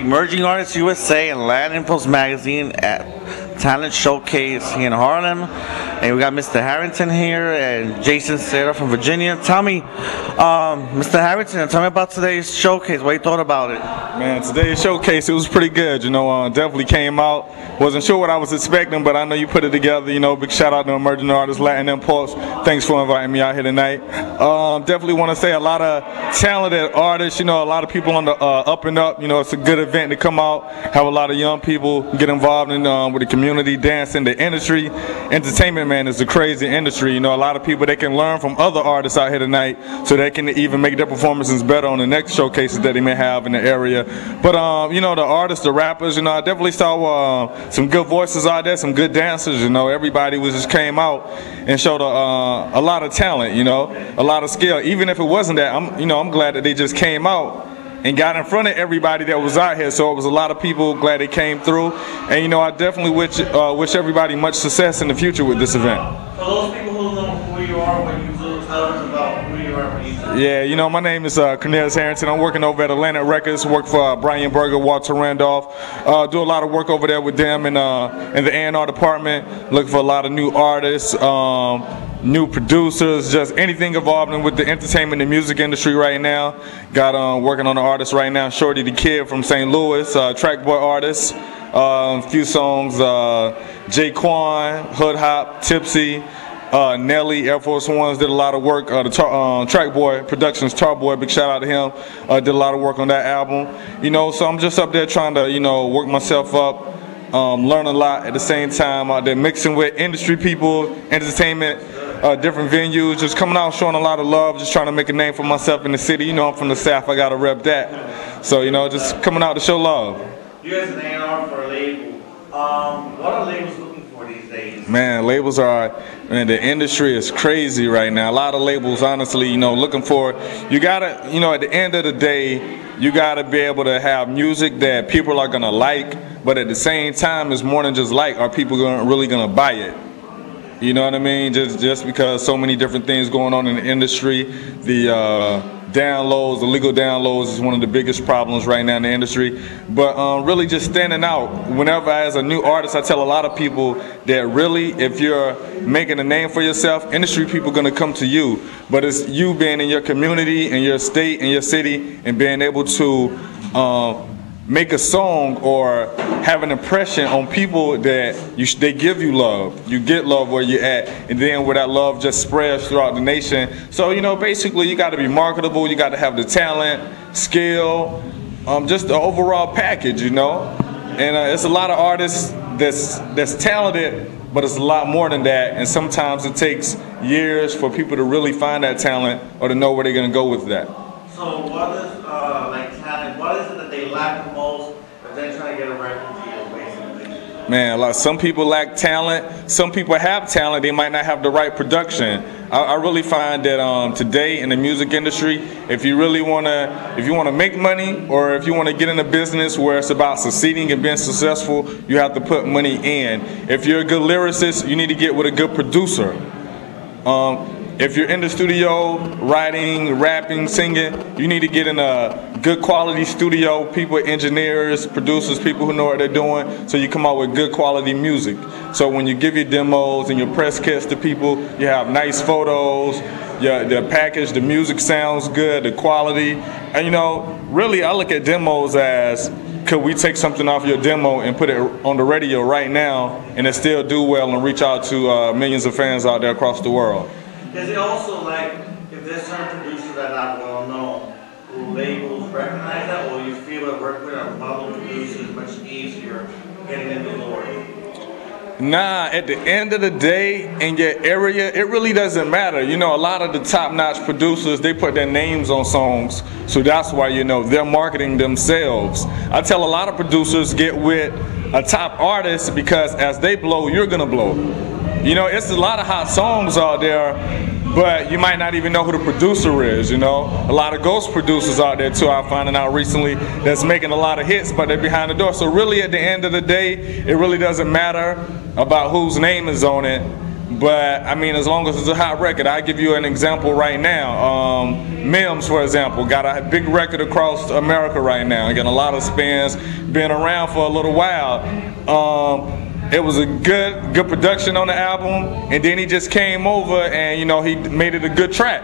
Emerging Artists USA and Latin Impulse Magazine at Talent Showcase here in Harlem. And we got Mr. Harrington here and Jason Sarah from Virginia. Tell me, Mr. Harrington, tell me about today's showcase. What you thought about it? Man, today's showcase, it was pretty good. You know, definitely came out. Wasn't sure what I was expecting, but I know you put it together. You know, big shout out to Emerging Artists, Latin Impulse. Thanks for inviting me out here tonight. Definitely want to say a lot of talented artists. You know, a lot of people on the up and up. You know, it's a good event to come out, have a lot of young people get involved in with the community, dance in the industry. Entertainment, man, is a crazy industry. You know, a lot of people, they can learn from other artists out here tonight so they can even make their performances better on the next showcases that they may have in the area. But, you know, the artists, the rappers, you know, I definitely saw some good voices out there, some good dancers. You know, everybody just came out and showed a lot of talent, you know, a lot of skill. Even if it wasn't that, I'm glad that they just came out and got in front of everybody that was out here. So it was a lot of people glad they came through. And, you know, I definitely wish everybody much success in the future with this event. For those people who know who you are, when you do, tell us about who you are. Yeah, you know, my name is C.Harrington. I'm working over at Atlantic Records, work for Brian Berger, Walter Randolph. Do a lot of work over there with them in the A&R department, looking for a lot of new artists, new producers, just anything involved with the entertainment and music industry right now. Got working on an artist right now, Shorty the Kid from St. Louis, track boy artist. A few songs, Jaquan, Hood Hop, Tipsy, Nelly, Air Force Ones did a lot of work. The Track Boy Productions, Tar Boy, big shout out to him. Did a lot of work on that album. You know, so I'm just up there trying to, you know, work myself up, learn a lot at the same time. Out there mixing with industry people, entertainment, different venues, just coming out showing a lot of love, just trying to make a name for myself in the city. You know, I'm from the South, I gotta rep that. So, you know, just coming out to show love. You as an A&R for a label, what are labels looking for these days? Man, labels are, man, the industry is crazy right now. A lot of labels, honestly, you know, looking for, you gotta, you know, at the end of the day, you gotta be able to have music that people are gonna like, but at the same time, it's more than just like, are people really gonna buy it? You know what I mean? Just because so many different things going on in the industry, the downloads, the legal downloads is one of the biggest problems right now in the industry. But really just standing out. Whenever as a new artist, I tell a lot of people that really, if you're making a name for yourself, industry people are gonna come to you. But it's you being in your community, in your state, in your city, and being able to make a song or have an impression on people that they give you love. You get love where you're at, and then where that love just spreads throughout the nation. So, you know, basically you got to be marketable, you got to have the talent, skill, just the overall package, you know. And it's a lot of artists that's talented, but it's a lot more than that, and sometimes it takes years for people to really find that talent or to know where they're going to go with that. So what is, like talent, what is it that they lack the most, but then trying to get a record deal, basically? Man, like some people lack talent, some people have talent, they might not have the right production. I really find that today in the music industry, if you really want to make money, or if you want to get in a business where it's about succeeding and being successful, you have to put money in. If you're a good lyricist, you need to get with a good producer. If you're in the studio, writing, rapping, singing, you need to get in a good quality studio, people, engineers, producers, people who know what they're doing, so you come out with good quality music. So when you give your demos and your press kits to people, you have nice photos, the package, the music sounds good, the quality. And, you know, really I look at demos as, could we take something off your demo and put it on the radio right now and it still do well and reach out to millions of fans out there across the world? Is it also like, if there's certain producers that are not well known, will labels recognize that, or you feel that work with a well-known producer is much easier getting in the door? Nah, at the end of the day, in your area, it really doesn't matter. You know, a lot of the top-notch producers, they put their names on songs, so that's why, you know, they're marketing themselves. I tell a lot of producers, get with a top artist, because as they blow, you're gonna blow. You know, it's a lot of hot songs out there, but you might not even know who the producer is, you know. A lot of ghost producers out there too, I'm finding out recently, that's making a lot of hits, but they're behind the door. So really at the end of the day, it really doesn't matter about whose name is on it. But I mean, as long as it's a hot record, I'll give you an example right now. Mims, for example, got a big record across America right now. He got a lot of spins, been around for a little while. It was a good production on the album, and then he just came over and, you know, he made it a good track.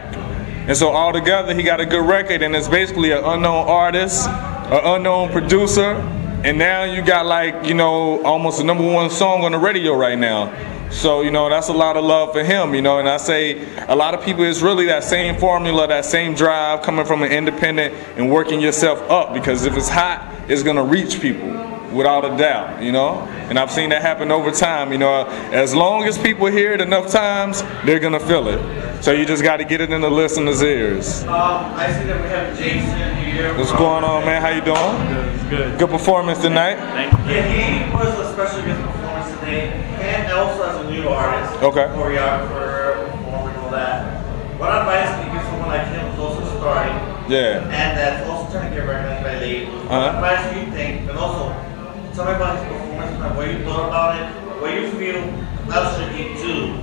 And so all together, he got a good record, and it's basically an unknown artist, an unknown producer, and now you got, like, you know, almost the #1 song on the radio right now. So, you know, that's a lot of love for him, you know, and I say a lot of people, it's really that same formula, that same drive coming from an independent and working yourself up, because if it's hot, it's gonna reach people, without a doubt, you know? And I've seen that happen over time, you know. As long as people hear it enough times, they're gonna feel it. So you just gotta get it in the listeners' ears. I see that we have Jason here. What's going on, man? How you doing? Good, good. Good performance tonight. Thank you. Yeah, he was a special guest performance today, and also as a new artist, Okay. choreographer, performer, and all that. What advice can you give someone like him who's also starting, Yeah. and that's also trying to get recognized by labels? What advice do you think? And also, tell me about his performance, and what you thought about it, what you feel else should he do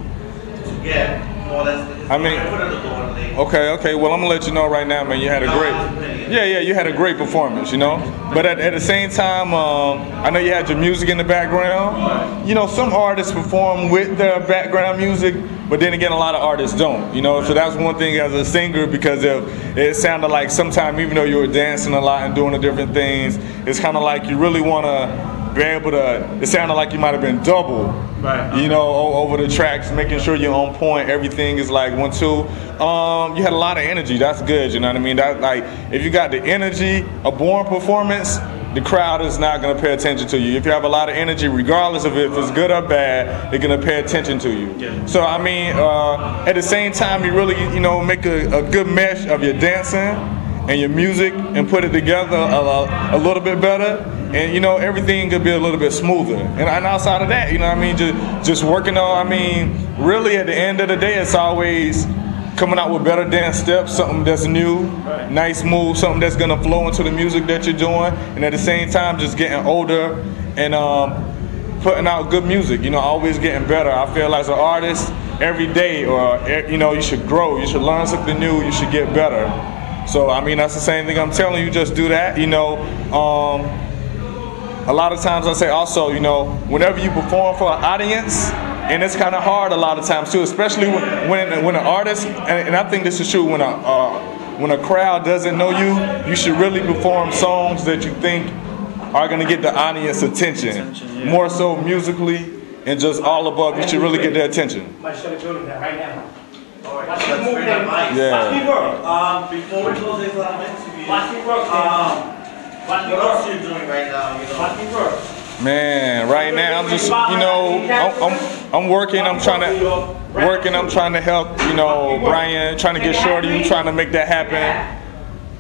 to get more or less his foot in the door in the label? Okay. Well, I'm gonna let you know right now, man. You had a great, you had a great performance, you know. But at the same time, I know you had your music in the background. You know, some artists perform with their background music, but then again, a lot of artists don't. You know, so that's one thing as a singer, because it sounded like sometimes, even though you were dancing a lot and doing the different things, it's kind of like you really want to be able to. It sounded like you might have been double. Right. You know, over the tracks, making sure you're on point. Everything is like 1-2. You had a lot of energy. That's good. You know what I mean? That, like, if you got the energy, a born performance, the crowd is not going to pay attention to you. If you have a lot of energy, regardless of if it's good or bad, they're going to pay attention to you. Yeah. So I mean, at the same time, you really, you know, make a good mesh of your dancing and your music and put it together a little bit better. And, you know, everything could be a little bit smoother. And outside of that, you know what I mean, just working on, I mean, really at the end of the day, it's always coming out with better dance steps, something that's new, nice move, something that's gonna flow into the music that you're doing. And at the same time, just getting older and putting out good music, you know, always getting better. I feel as an artist, every day, or, you know, you should grow, you should learn something new, you should get better. So, I mean, that's the same thing I'm telling you, just do that, you know. A lot of times I say also, you know, whenever you perform for an audience, and it's kind of hard a lot of times too, especially when an artist, and I think this is true, when a crowd doesn't know you, you should really perform songs that you think are going to get the audience attention. More so musically and just all above, you should really get their attention. Yeah. Before we close this interview, what else are you doing right now? You know? Man, right now I'm just, you know, I'm working. I'm trying to help, you know, Brian, trying to get Shorty, trying to make that happen.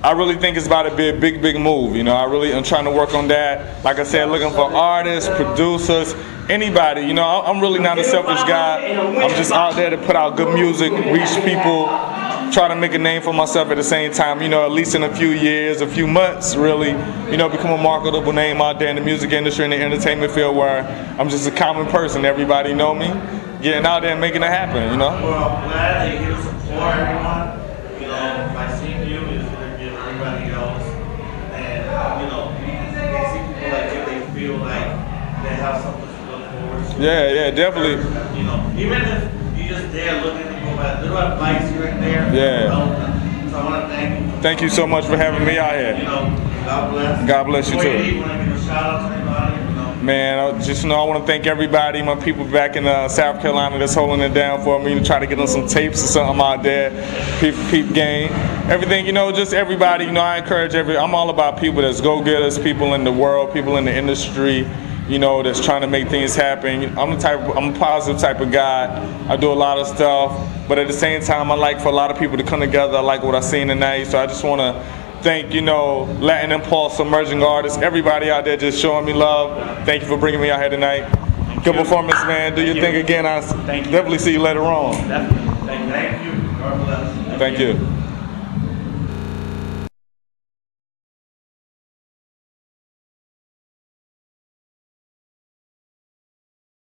I really think it's about to be a big move. You know, I'm trying to work on that. Like I said, looking for artists, producers, anybody. You know, I'm really not a selfish guy. I'm just out there to put out good music, reach people, try to make a name for myself at the same time, you know, at least in a few years, a few months, really, you know, become a marketable name out there in the music industry and the entertainment field, where I'm just a common person. Everybody know me, getting out there and making it happen, you know. Well, I'm glad that you support everyone. You know, by seeing you, it's going to give everybody else. And, you know, they see people like you, they feel like they have something to look forward to. Yeah, definitely. You know, even if you just there looking to go back, little advice here and there. Yeah. So I want to thank you. Thank you so much for having me out here. You know, God bless. God bless you too. You want to give a shout out to anybody? Man, I want to thank everybody, my people back in South Carolina that's holding it down for me, to try to get on some tapes or something out there, peep game, everything, you know, just everybody, you know, I encourage I'm all about people that's go-getters, people in the world, people in the industry, you know, that's trying to make things happen. I'm a positive type of guy. I do a lot of stuff, but at the same time, I like for a lot of people to come together. I like what I've seen tonight, so I just want to thank, you know, Latin Impulse, emerging artists, everybody out there just showing me love. Thank you for bringing me out here tonight. Good performance, man. Do your thing again. I'll definitely see you later on. Definitely. Thank you. God bless. Thank you.